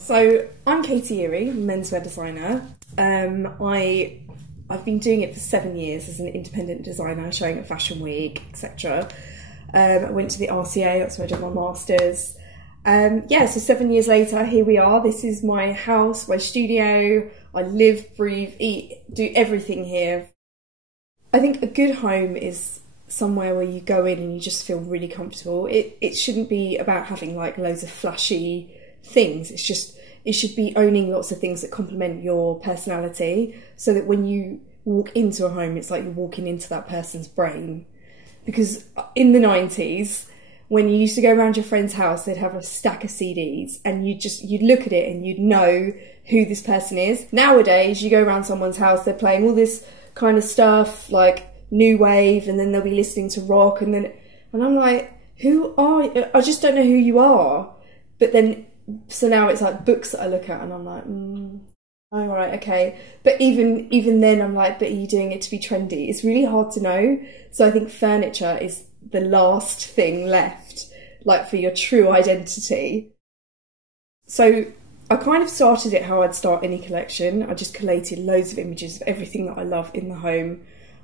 So I'm Katie Eary, menswear designer. I've been doing it for 7 years as an independent designer, showing at Fashion Week, etc. I went to the RCA, that's where I did my masters. Yeah, so 7 years later, here we are. This is my house, my studio. I live, breathe, eat, do everything here. I think a good home is somewhere where you go in and you just feel really comfortable. It shouldn't be about having like loads of flashy things. It should be owning lots of things that complement your personality, so that when you walk into a home, it's like you're walking into that person's brain. Because in the 90s, when you used to go around your friend's house, they'd have a stack of CDs and you'd look at it and you'd know who this person is. Nowadays, you go around someone's house, they're playing all this kind of stuff like new wave, and then they'll be listening to rock, and I'm like, who are you? I just don't know who you are. But then, so now it's like books that I look at and I'm like, oh, right, okay. But even then I'm like, but are you doing it to be trendy? It's really hard to know. So I think furniture is the last thing left, like for your true identity. So I kind of started it how I'd start any collection. I just collated loads of images of everything that I love in the home,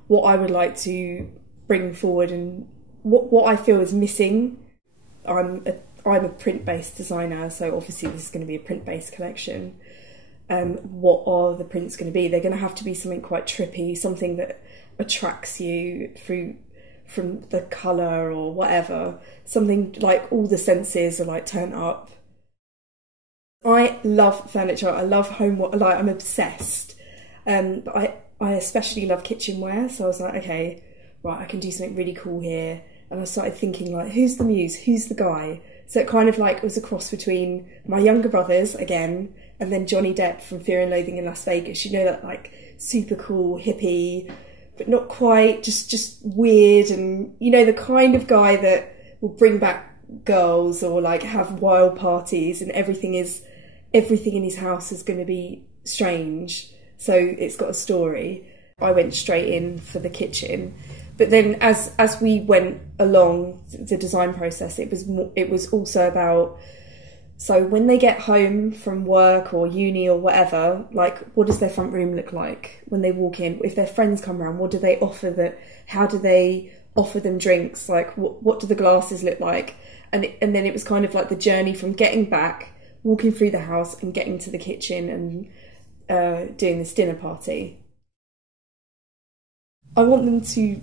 what I would like to bring forward and what I feel is missing. I'm a print-based designer, so obviously this is going to be a print-based collection. What are the prints going to be? They're going to have to be something quite trippy, something that attracts you from the colour or whatever, something like all the senses are like turned up. I love furniture, I love homeware, like I'm obsessed. But I especially love kitchenware, so I was like, okay, right, I can do something really cool here. And I started thinking like, who's the muse, who's the guy? So it kind of like was a cross between my younger brothers again, and then Johnny Depp from Fear and Loathing in Las Vegas. You know, that like super cool hippie, but not quite, just weird, and you know, the kind of guy that will bring back girls or like have wild parties, and everything in his house is going to be strange. So it's got a story. I went straight in for the kitchen. But then as we went along the design process, it was also about, so when they get home from work or uni or whatever, like what does their front room look like when they walk in? If their friends come around, what do they offer how do they offer them drinks? Like what do the glasses look like? And then it was kind of like the journey from getting back, walking through the house and getting to the kitchen and doing this dinner party. I want them to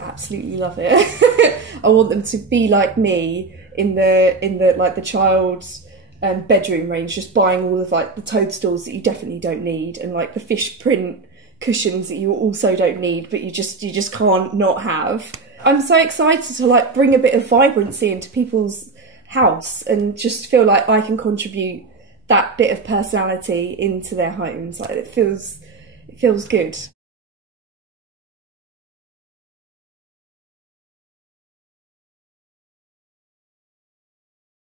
absolutely love it. I want them to be like me in the like the child's bedroom range, just buying all of like the toadstools that you definitely don't need, and like the fish print cushions that you also don't need, but you just can't not have. I'm so excited to like bring a bit of vibrancy into people's house and just feel like I can contribute that bit of personality into their homes. Like it feels good.